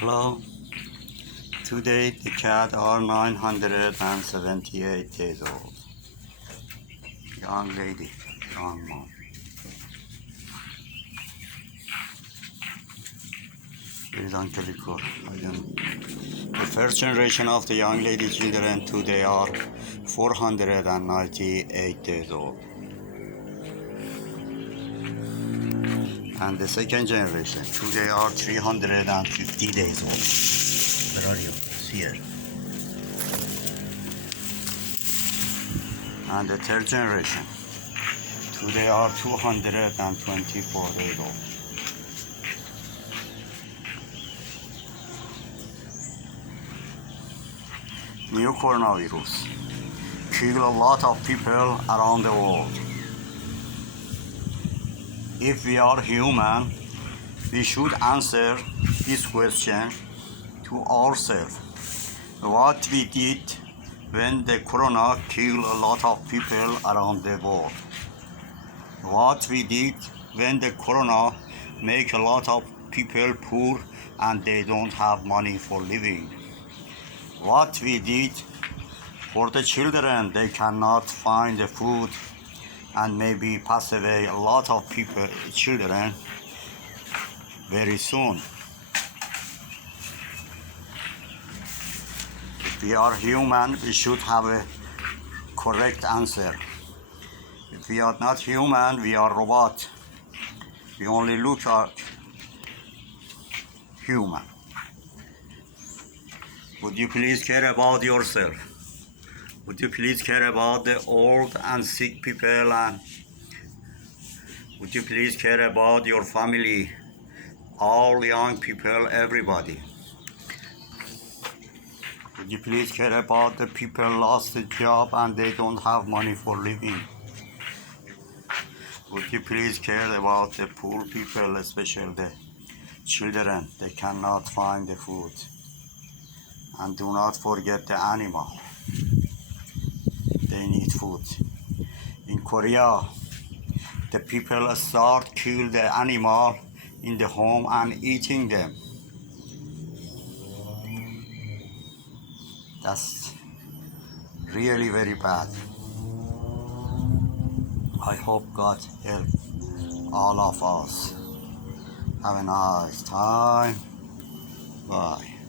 Hello. Today the cat are 978 days old. Young lady, young mom. Here is Uncle Rico. The first generation of the young lady children today are 498 days old. And the second generation today are 350 days old. Where are you? It's here. And the third generation today are 224 days old. New coronavirus killed a lot of people around the world. If we are human, we should answer this question to ourselves. What we did when the corona killed a lot of people around the world? What we did when the corona make a lot of people poor and they don't have money for living? What we did for the children, they cannot find the food and maybe pass away a lot of people, children, very soon. If we are human, we should have a correct answer. If we are not human, we are robot. We only look at human. Would you please care about yourself? Would you please care about the old and sick people, and would you please care about your family, all young people, everybody? Would you please care about the people lost a job and they don't have money for living? Would you please care about the poor people, especially the children? They cannot find the food. And do not forget the animal. They need food. In Korea, the people start kill the animal in the home and eating them. That's really very bad. I hope God help all of us. Have a nice time. Bye.